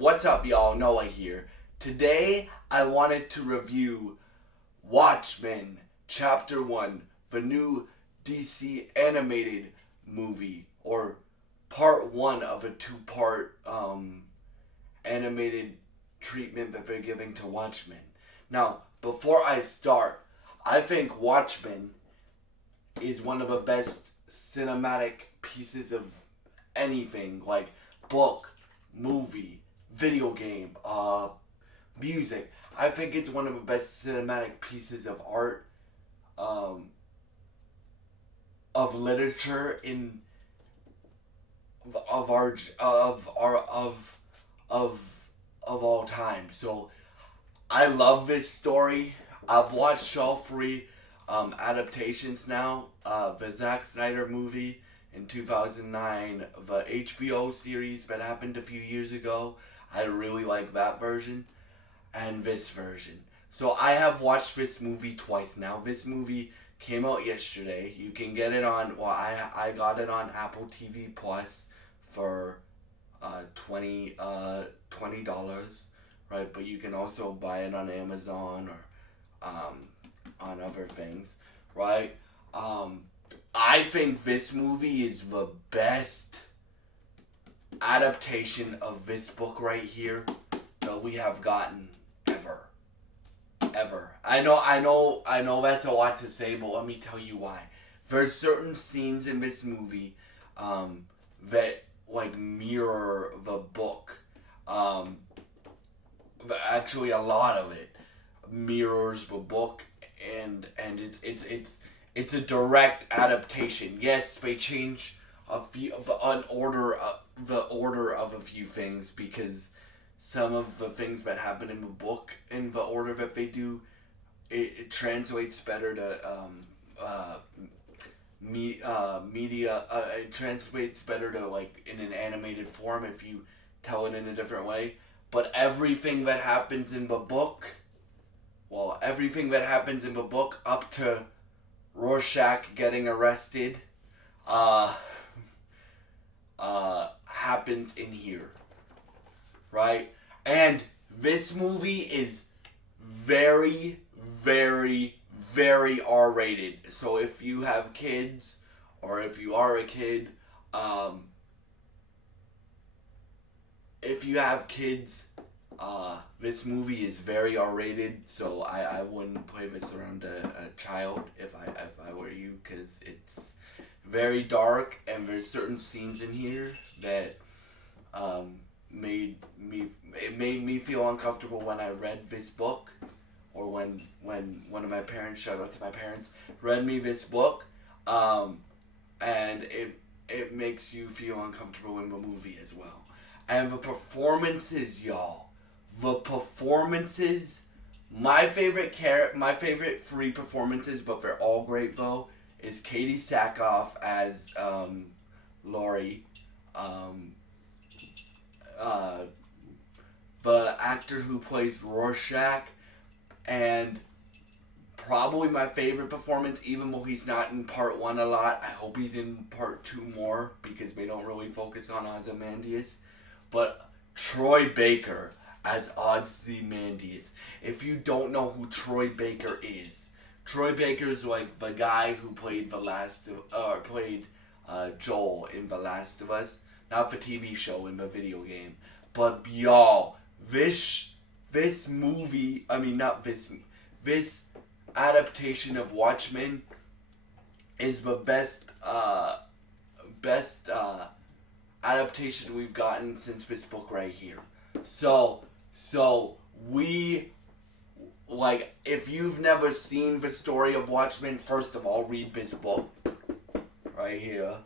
What's up, y'all? Noah here. Today, I wanted to review Watchmen, Chapter 1, the new DC animated movie, or part 1 of a two-part animated treatment that they're giving to Watchmen. Now, before I start, I think Watchmen is one of the best cinematic pieces of anything, like book, movie, video game, music. I think it's one of the best cinematic pieces of art, of literature of all time. So I love this story. I've watched all three adaptations now. The Zack Snyder movie in 2009, the HBO series that happened a few years ago. I really like that version, and this version. So I have watched this movie twice now. This movie came out yesterday. You can get it on, I got it on Apple TV Plus for $20, right? But you can also buy it on Amazon or on other things, right? I think this movie is the best adaptation of this book right here that we have gotten ever. I know that's a lot to say, but let me tell you why. There's certain scenes in this movie that like mirror the book. Actually, a lot of it mirrors the book, and it's a direct adaptation. Yes, they change the order of a few things, because some of the things that happen in the book, in the order that they do, it translates better to media. It translates better to like in an animated form if you tell it in a different way. But everything that happens in the book, up to Rorschach getting arrested, happens in here, right? And this movie is very, very, very R-rated. So if you have kids, or if you are a kid, this movie is very R-rated. So I wouldn't play this around a child if I were you, because it's very dark, and there's certain scenes in here that made me feel uncomfortable when I read this book, or when one of my parents, shout out to my parents, read me this book, and it makes you feel uncomfortable in the movie as well. And the performances, y'all, my favorite three performances, but they're all great though, is Katie Sackhoff as Laurie, the actor who plays Rorschach, and probably my favorite performance, even though he's not in part 1 a lot. I hope he's in part 2 more, because they don't really focus on Ozymandias. But Troy Baker as Ozymandias. If you don't know who Troy Baker is like the guy who played Joel in The Last of Us. Not the TV show, in the video game. But y'all, this adaptation of Watchmen is the best adaptation we've gotten since this book right here. So we, like, if you've never seen the story of Watchmen, first of all, read this book right here.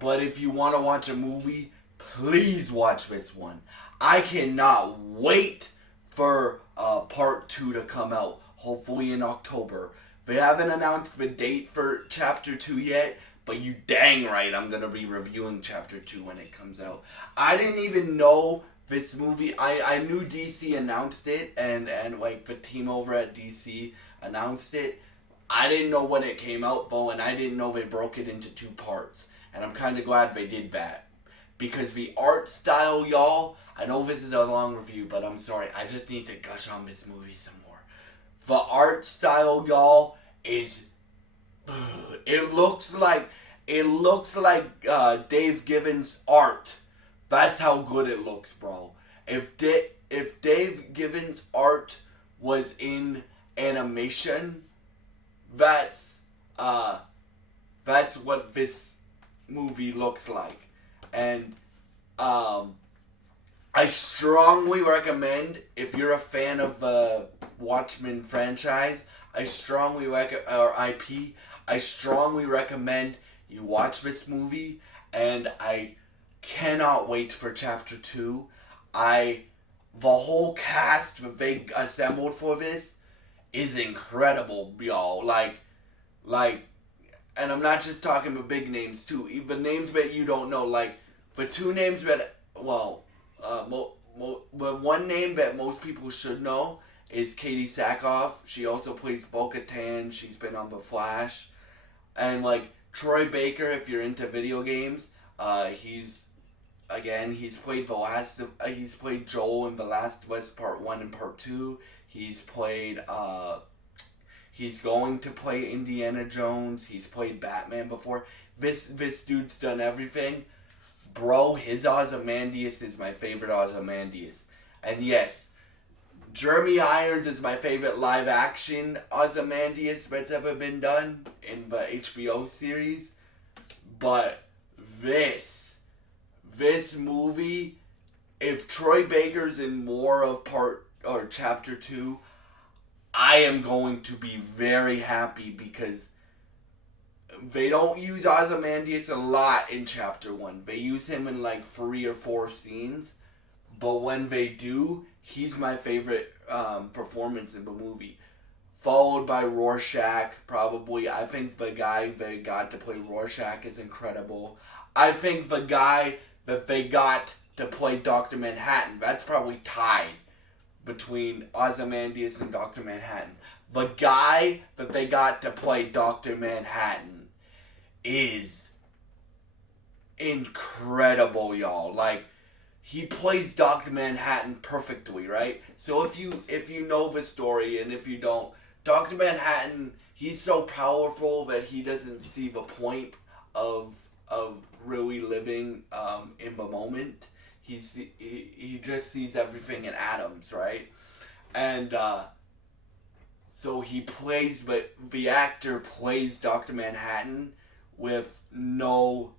But if you want to watch a movie, please watch this one. I cannot wait for part 2 to come out, hopefully in October. They haven't announced the date for Chapter 2 yet, but you dang right I'm going to be reviewing Chapter 2 when it comes out. I didn't even know this movie. I knew DC announced it, and like the team over at DC announced it. I didn't know when it came out though, and I didn't know they broke it into 2 parts. And I'm kind of glad they did that, because the art style, y'all, I know this is a long review, but I'm sorry, I just need to gush on this movie some more. The art style, y'all, is it looks like Dave Gibbons' art. That's how good it looks, bro. If Dave Gibbons' art was in animation, that's what this movie looks like. And I strongly recommend, if you're a fan of the Watchmen franchise, or IP, I strongly recommend you watch this movie, and I cannot wait for Chapter 2. The whole cast that they assembled for this is incredible, y'all. Like, and I'm not just talking about big names too. Even names that you don't know, like the two names that, one name that most people should know is Katie Sackhoff. She also plays Bo-Katan. She's been on The Flash. And like Troy Baker, if you're into video games, he's played he's played Joel in The Last of Us Part 1 and Part 2. He's played he's going to play Indiana Jones. He's played Batman before. This dude's done everything. Bro, his Ozymandias is my favorite Ozymandias. And yes, Jeremy Irons is my favorite live action Ozymandias that's ever been done in the HBO series. But this movie, if Troy Baker's in more of Chapter 2, I am going to be very happy, because they don't use Ozymandias a lot in Chapter 1. They use him in like 3 or 4 scenes. But when they do, he's my favorite performance in the movie. Followed by Rorschach, probably. I think the guy they got to play Rorschach is incredible. I think the guy that they got to play Dr. Manhattan, that's probably tied between Ozymandias and Dr. Manhattan. The guy that they got to play Dr. Manhattan is incredible, y'all. Like, he plays Dr. Manhattan perfectly, right? So if you know the story, and if you don't, Dr. Manhattan, he's so powerful that he doesn't see the point of really living in the moment. He just sees everything in atoms, right? And so the actor plays Dr. Manhattan with no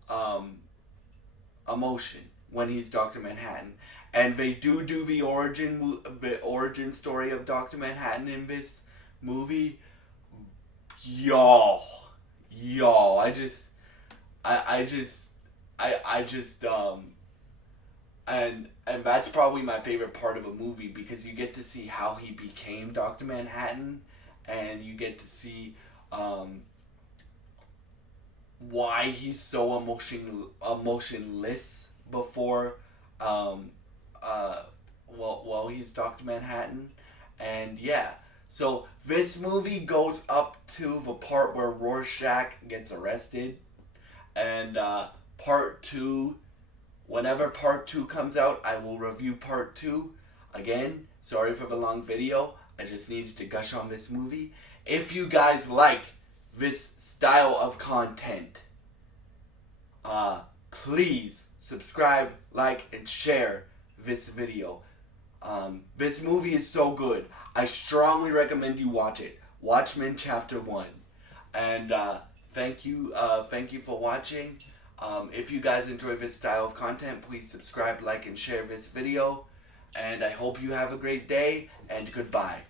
emotion when he's Dr. Manhattan. And they do the origin story of Dr. Manhattan in this movie. Y'all, and that's probably my favorite part of a movie, because you get to see how he became Dr. Manhattan, and you get to see why he's so emotionless before while he's Dr. Manhattan. And yeah, so this movie goes up to the part where Rorschach gets arrested, and Part 2, whenever Part 2 comes out, I will review Part 2. Again, sorry for the long video, I just needed to gush on this movie. If you guys like this style of content, please subscribe, like, and share this video. This movie is so good. I strongly recommend you watch it. Watchmen Chapter 1. And thank you for watching. If you guys enjoy this style of content, please subscribe, like, and share this video. And I hope you have a great day, and goodbye.